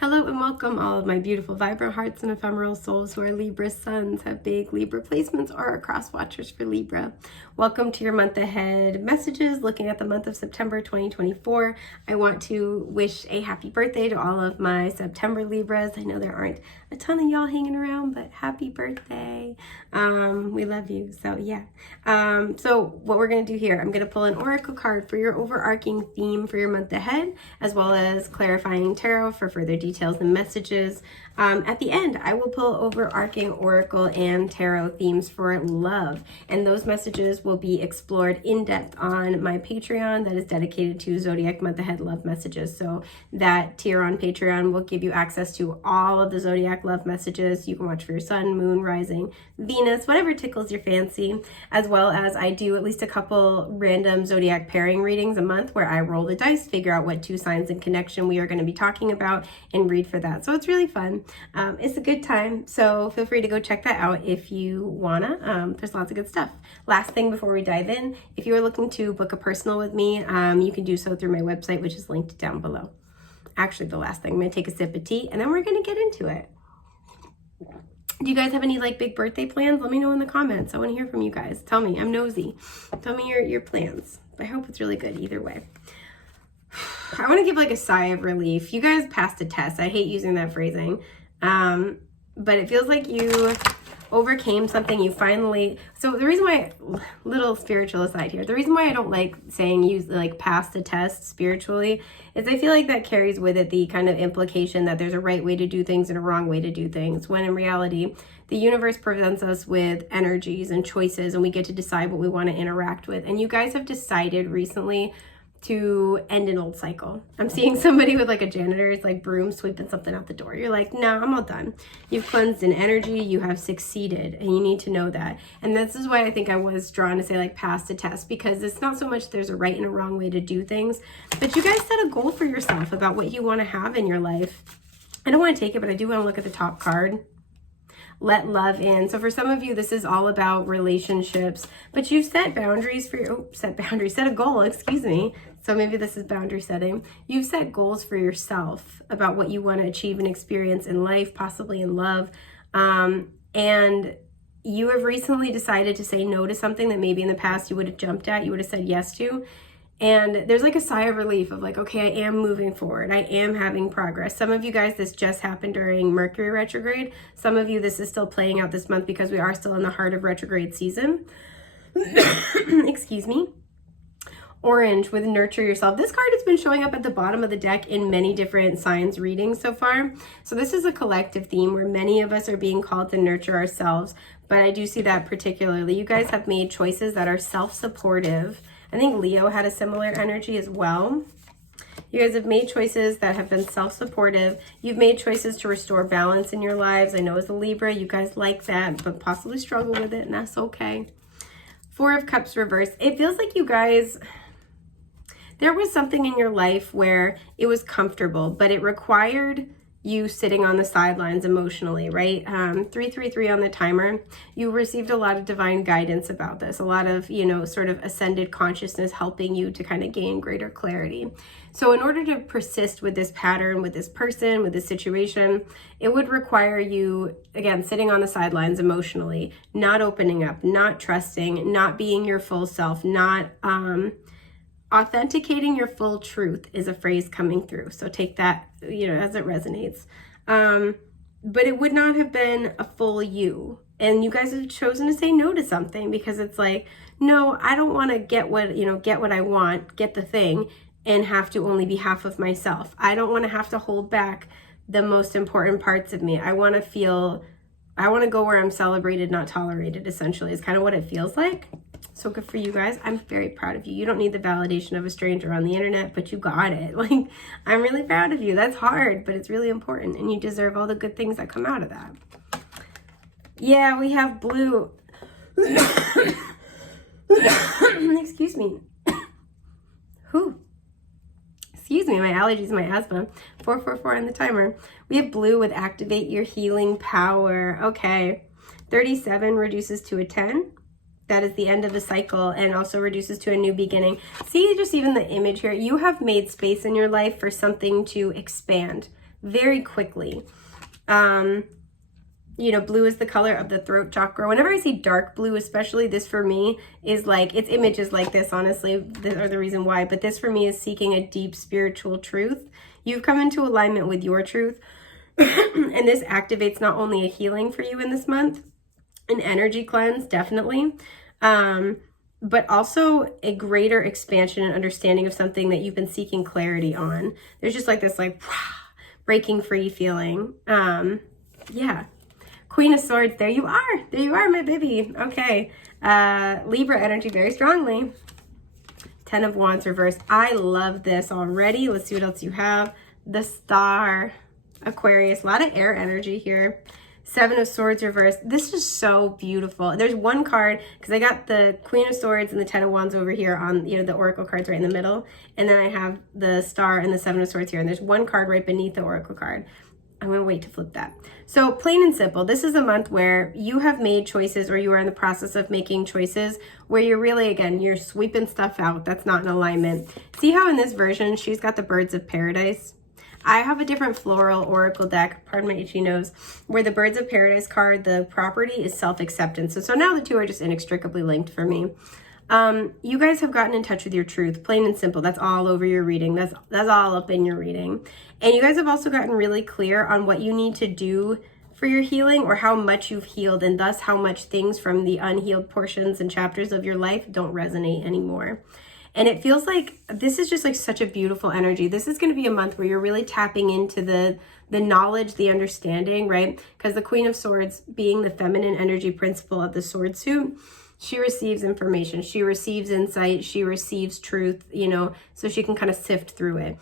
Hello and welcome all of my beautiful vibrant hearts and ephemeral souls who are Libra suns, have big Libra placements, or are cross watchers for Libra. Welcome to your month ahead messages looking at the month of September 2024. I want to wish a happy birthday to all of my September Libras. I know there aren't a ton of y'all hanging around, but happy birthday. We love you. So yeah. So what we're going to do here, I'm going to pull an oracle card for your overarching theme for your month ahead, as well as clarifying tarot for further details and messages. At the end, I will pull overarching oracle and tarot themes for love, and those messages will be explored in depth on my Patreon that is dedicated to Zodiac month ahead love messages. So that tier on Patreon will give you access to all of the Zodiac love messages. You can watch for your sun, moon, rising, Venus, whatever tickles your fancy, as well as I do at least a couple random Zodiac pairing readings a month where I roll the dice, figure out what two signs in connection we are going to be talking about, and read for that. So it's really fun. It's a good time. So feel free to go check that out if you wanna. There's lots of good stuff. Last thing before we dive in, if you are looking to book a personal with me, you can do so through my website, which is linked down below. Actually, the last thing, I'm gonna take a sip of tea and then we're gonna get into it. Do you guys have any like big birthday plans? Let me know in the comments. I want to hear from you guys. Tell me, I'm nosy. Tell me your plans. I hope it's really good either way. I want to give like a sigh of relief. You guys passed a test. I hate using that phrasing. But it feels like you overcame something. You finally, so the reason why, little spiritual aside here, the reason why I don't like saying you like passed a test spiritually is I feel like that carries with it the kind of implication that there's a right way to do things and a wrong way to do things, when in reality, the universe presents us with energies and choices, and we get to decide what we want to interact with. And you guys have decided recently to end an old cycle. I'm seeing somebody with like a janitor's like broom sweeping something out the door. You're like, no, I'm all done. You've cleansed an energy, you have succeeded, and you need to know that. And this is why I think I was drawn to say like pass the test, because it's not so much there's a right and a wrong way to do things, but you guys set a goal for yourself about what you want to have in your life. I don't want to take it, but I do want to look at the top card. Let love in. So for some of you, this is all about relationships, but you've set boundaries for your, set a goal, excuse me. So maybe this is boundary setting. You've set goals for yourself about what you want to achieve and experience in life, possibly in love. And you have recently decided to say no to something that maybe in the past you would have jumped at, you would have said yes to. And there's like a sigh of relief of like, okay, I am moving forward. I am having progress. Some of you guys, this just happened during Mercury retrograde. Some of you, this is still playing out this month because we are still in the heart of retrograde season. Excuse me. Orange with nurture yourself. This card has been showing up at the bottom of the deck in many different signs readings so far. So this is a collective theme where many of us are being called to nurture ourselves. But I do see that particularly. You guys have made choices that are self-supportive. I think Leo had a similar energy as well. You guys have made choices that have been self-supportive. You've made choices to restore balance in your lives. I know as a Libra, you guys like that, but possibly struggle with it, and that's okay. Four of Cups reversed. It feels like you guys, there was something in your life where it was comfortable, but it required you sitting on the sidelines emotionally, right? 333 on the timer. You received a lot of divine guidance about this, a lot of, sort of ascended consciousness helping you to kind of gain greater clarity. So in order to persist with this pattern, with this person, with this situation, it would require you, again, sitting on the sidelines emotionally, not opening up, not trusting, not being your full self, not authenticating your full truth is a phrase coming through. So take that, as it resonates. But it would not have been a full you. And you guys have chosen to say no to something because it's like, no, I don't want to get what I want, get the thing, and have to only be half of myself. I don't want to have to hold back the most important parts of me. I want to go where I'm celebrated, not tolerated, essentially, is kind of what it feels like. So good for you guys. I'm very proud of you. You don't need the validation of a stranger on the internet, but you got it. Like, I'm really proud of you. That's hard, but it's really important, and you deserve all the good things that come out of that. Yeah, we have blue. Excuse me. Whew. Excuse me, my allergies, my asthma. 444 on the timer. We have blue with activate your healing power. Okay. 37 reduces to a 10. That is the end of the cycle and also reduces to a new beginning. See, just even the image here, you have made space in your life for something to expand. very quickly. You know, blue is the color of the throat chakra. Whenever I see dark blue, especially, this for me is like, it's images like this, honestly, that are the reason why. But this for me is seeking a deep spiritual truth. You've come into alignment with your truth. And this activates not only a healing for you in this month, an energy cleanse, definitely, but also a greater expansion and understanding of something that you've been seeking clarity on. There's just like this, like, breaking free feeling. Yeah. Queen of Swords, there you are. There you are, my baby. Okay. Libra energy very strongly. 10 of Wands reversed. I love this already. Let's see what else you have. The Star, Aquarius, a lot of air energy here. 7 of Swords reversed. This is so beautiful. There's one card, because I got the Queen of Swords and the 10 of Wands over here on, you know, the Oracle cards right in the middle. And then I have the Star and the 7 of Swords here. And there's one card right beneath the Oracle card. I'm going to wait to flip that. So plain and simple, this is a month where you have made choices, or you are in the process of making choices where you're really, again, you're sweeping stuff out that's not in alignment. See how in this version, she's got the Birds of Paradise? I have a different floral oracle deck, pardon my itchy nose, where the Birds of Paradise card, the property is self-acceptance. So now the two are just inextricably linked for me. You guys have gotten in touch with your truth, plain and simple. That's all over your reading. That's all up in your reading. And you guys have also gotten really clear on what you need to do for your healing, or how much you've healed, and thus how much things from the unhealed portions and chapters of your life don't resonate anymore. And it feels like this is just like such a beautiful energy. This is going to be a month where you're really tapping into the knowledge, the understanding, right? Because the Queen of Swords, being the feminine energy principle of the sword suit, she receives information, she receives insight, she receives truth, you know, so she can kind of sift through it.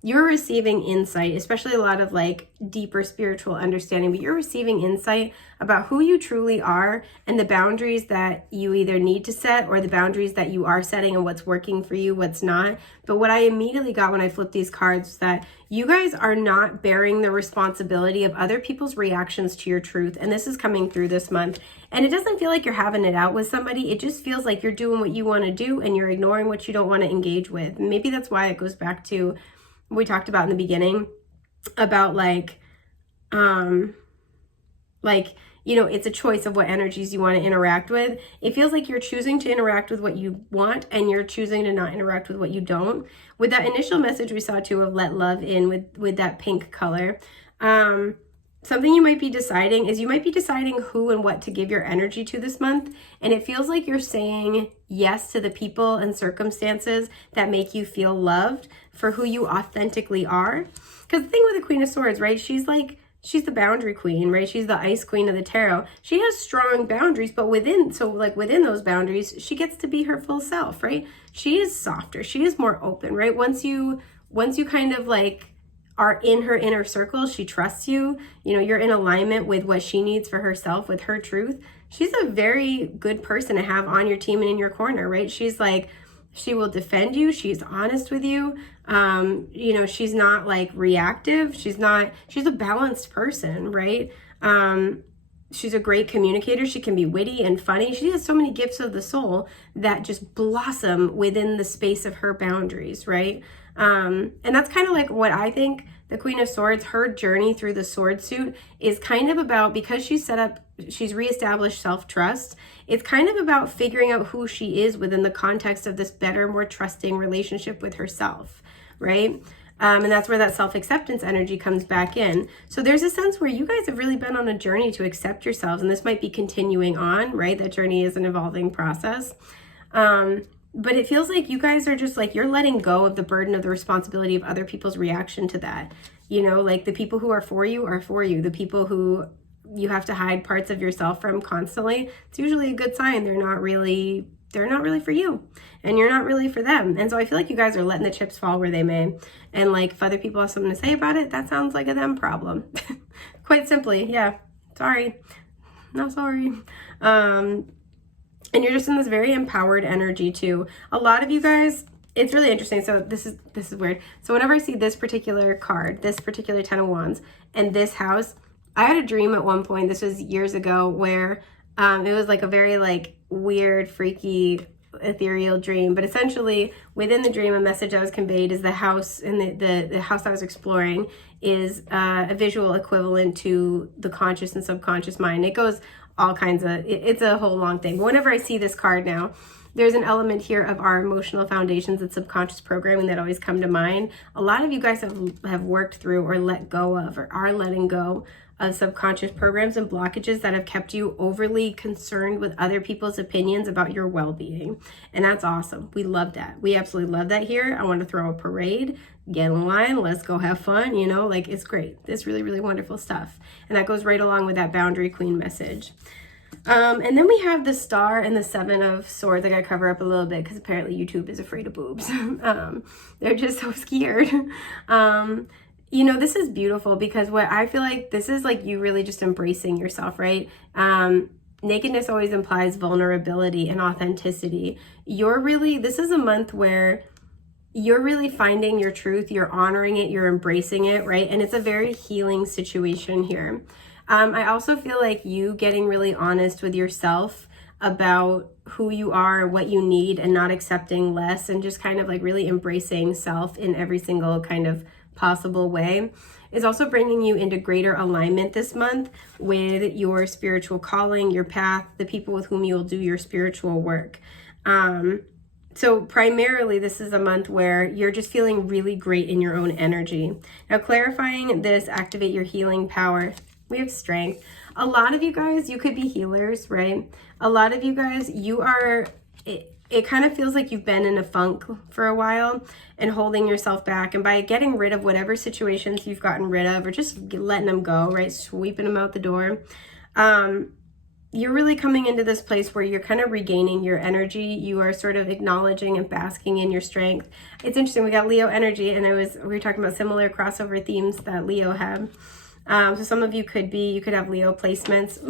You're receiving insight, especially a lot of like deeper spiritual understanding, but you're receiving insight about who you truly are and the boundaries that you either need to set, or the boundaries that you are setting, and what's working for you, what's not. But what I immediately got when I flipped these cards was that you guys are not bearing the responsibility of other people's reactions to your truth. And this is coming through this month. And it doesn't feel like you're having it out with somebody. It just feels like you're doing what you want to do and you're ignoring what you don't want to engage with. And maybe that's why it goes back to what we talked about in the beginning about like, you know, it's a choice of what energies you want to interact with. It feels like you're choosing to interact with what you want, and you're choosing to not interact with what you don't. With that initial message we saw too of let love in with that pink color, something you might be deciding is you might be deciding who and what to give your energy to this month. And it feels like you're saying yes to the people and circumstances that make you feel loved for who you authentically are. Because the thing with the Queen of Swords, right? She's the boundary queen, right? She's the ice queen of the tarot. She has strong boundaries, but within those boundaries, she gets to be her full self, right? She is softer. She is more open, right? Once you kind of like are in her inner circle, she trusts you, you know, you're in alignment with what she needs for herself, with her truth. She's a very good person to have on your team and in your corner, right? She's like, she will defend you. She's honest with you. You know, she's not like reactive. She's a balanced person, right? She's a great communicator. She can be witty and funny. She has so many gifts of the soul that just blossom within the space of her boundaries, right? And that's kind of like what I think the Queen of Swords, her journey through the sword suit is kind of about, because she's reestablished self-trust. It's kind of about figuring out who she is within the context of this better, more trusting relationship with herself, right? And that's where that self-acceptance energy comes back in. So there's a sense where you guys have really been on a journey to accept yourselves, and this might be continuing on, right? That journey is an evolving process. But it feels like you guys are just like, you're letting go of the burden of the responsibility of other people's reaction to that. You know, like the people who are for you are for you. The people who you have to hide parts of yourself from constantly, it's usually a good sign they're not really for you, and you're not really for them. And so I feel like you guys are letting the chips fall where they may. And like if other people have something to say about it, that sounds like a them problem. Quite simply, yeah. Sorry. No, sorry. And you're just in this very empowered energy too. A lot of you guys, it's really interesting. So this is weird. So whenever I see this particular card, this particular 10 of Wands, and this house, I had a dream at one point, this was years ago, where it was like a very like weird, freaky, ethereal dream. But essentially within the dream, a message I was conveyed is the house, and the house I was exploring is a visual equivalent to the conscious and subconscious mind. It goes all kinds of, it's a whole long thing. But whenever I see this card now, there's an element here of our emotional foundations and subconscious programming that always come to mind. A lot of you guys have worked through or let go of or are letting go of subconscious programs and blockages that have kept you overly concerned with other people's opinions about your well-being. And that's awesome. We love that. We absolutely love that here. I want to throw a parade, get in line, let's go have fun, you know, like it's great. It's really, really wonderful stuff. And that goes right along with that boundary queen message. And then we have the Star and the Seven of Swords. I gotta cover up a little bit because apparently YouTube is afraid of boobs. They're just so scared. You know, this is beautiful because what I feel like this is like you really just embracing yourself, right? Nakedness always implies vulnerability and authenticity. This is a month where you're really finding your truth, you're honoring it, you're embracing it, right? And it's a very healing situation here. I also feel like you getting really honest with yourself about who you are, what you need, and not accepting less, and just kind of like really embracing self in every single kind of possible way is also bringing you into greater alignment this month with your spiritual calling, your path, the people with whom you will do your spiritual work. So primarily, this is a month where you're just feeling really great in your own energy. Now, clarifying this, activate your healing power. We have strength. A lot of you guys, you could be healers, right? A lot of you guys, it kind of feels like you've been in a funk for a while and holding yourself back. And by getting rid of whatever situations you've gotten rid of or just letting them go, right? Sweeping them out the door. You're really coming into this place where you're kind of regaining your energy. You are sort of acknowledging and basking in your strength. It's interesting. We got Leo energy and we were talking about similar crossover themes that Leo had. So some of you could have Leo placements,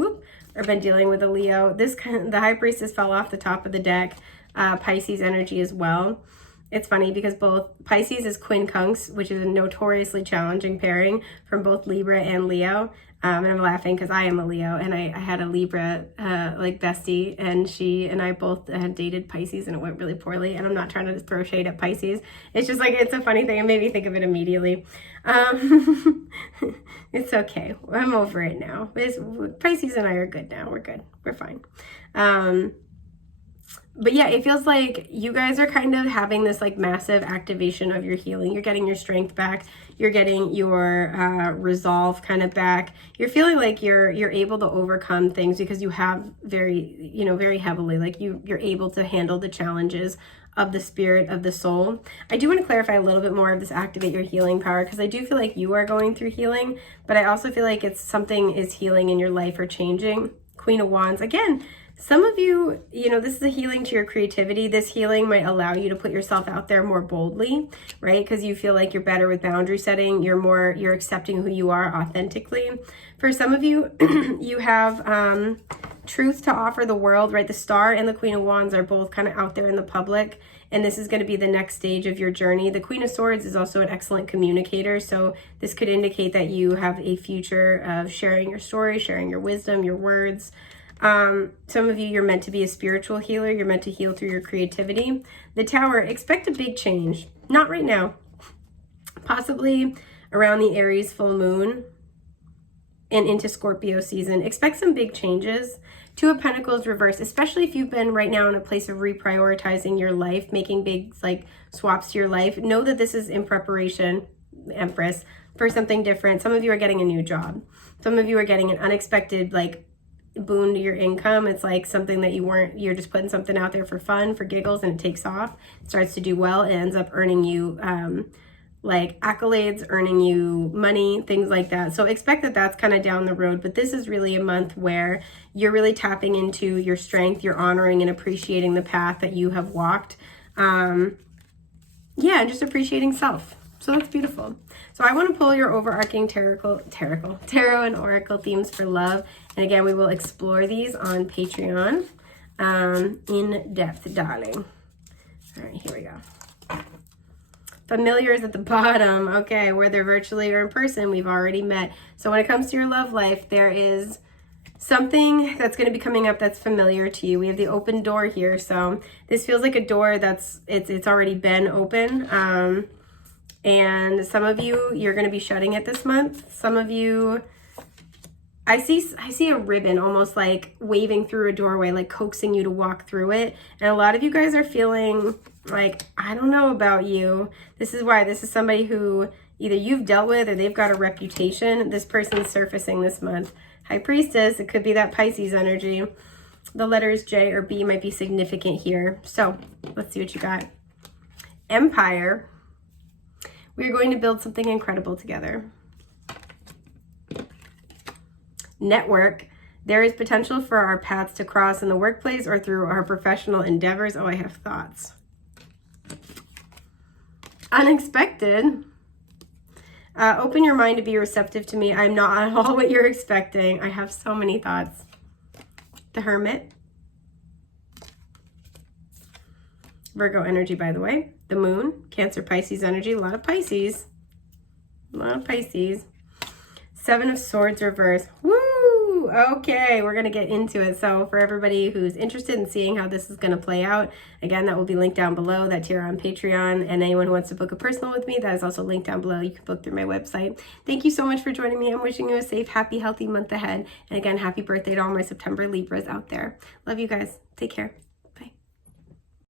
or been dealing with a Leo. The High Priestess fell off the top of the deck. Pisces energy as well. It's funny because both Pisces is quincunx, which is a notoriously challenging pairing from both Libra and Leo. And I'm laughing because I am a Leo and I had a Libra like bestie, and she and I both had dated Pisces and it went really poorly. And I'm not trying to throw shade at Pisces. It's just like, it's a funny thing. It made me think of it immediately. It's okay. I'm over it now. Pisces and I are good now. We're good. We're fine. But yeah, it feels like you guys are kind of having this like massive activation of your healing. You're getting your strength back. You're getting your resolve kind of back. You're feeling like you're able to overcome things because you have very heavily, like you're able to handle the challenges of the spirit, of the soul. I do want to clarify a little bit more of this activate your healing power because I do feel like you are going through healing, but I also feel like it's something is healing in your life or changing. Queen of Wands, again, some of you, this is a healing to your creativity. This healing might allow you to put yourself out there more boldly, right? Because you feel like you're better with boundary setting. You're accepting who you are authentically. For some of you, you have truth to offer the world, right? The Star and the Queen of Wands are both kind of out there in the public, and this is going to be the next stage of your journey. The Queen of Swords is also an excellent communicator, so this could indicate that you have a future of sharing your story, sharing your wisdom, your words. Some of you, you're meant to be a spiritual healer. You're meant to heal through your creativity. The Tower, expect a big change. Not right now. Possibly around the Aries full moon and into Scorpio season. Expect some big changes. Two of Pentacles reverse, especially if you've been right now in a place of reprioritizing your life, making big like swaps to your life. Know that this is in preparation, Empress, for something different. Some of you are getting a new job. Some of you are getting an unexpected like boon to your income. It's like something that you're just putting something out there for fun, for giggles, and it takes off. It starts to do well. It ends up earning you like accolades, earning you money, things like that. So expect that that's kind of down the road, but this is really a month where you're really tapping into your strength. You're honoring and appreciating the path that you have walked. And just appreciating self. So that's beautiful. So I want to pull your overarching tarot and oracle themes for love. And again, we will explore these on Patreon in depth, darling. All right, here we go. Familiars at the bottom. Okay, whether virtually or in person, we've already met. So when it comes to your love life, there is something that's going to be coming up that's familiar to you. We have the open door here. So this feels like a door it's already been open. And some of you, you're going to be shutting it this month. Some of you, I see a ribbon almost like waving through a doorway, like coaxing you to walk through it. And a lot of you guys are feeling like, I don't know about you. This is why this is somebody who either you've dealt with or they've got a reputation. This person is surfacing this month. High Priestess, it could be that Pisces energy. The letters J or B might be significant here. So let's see what you got. Empire. We're going to build something incredible together. Network. There is potential for our paths to cross in the workplace or through our professional endeavors. Oh, I have thoughts. Unexpected. Open your mind to be receptive to me. I'm not at all what you're expecting. I have so many thoughts. The Hermit. Virgo energy, by the way. The Moon. Cancer, Pisces energy. A lot of Pisces. A lot of Pisces. Seven of Swords reverse. Woo! Okay, we're going to get into it. So for everybody who's interested in seeing how this is going to play out, again, that will be linked down below. That tier on Patreon. And anyone who wants to book a personal with me, that is also linked down below. You can book through my website. Thank you so much for joining me. I'm wishing you a safe, happy, healthy month ahead. And again, happy birthday to all my September Libras out there. Love you guys. Take care.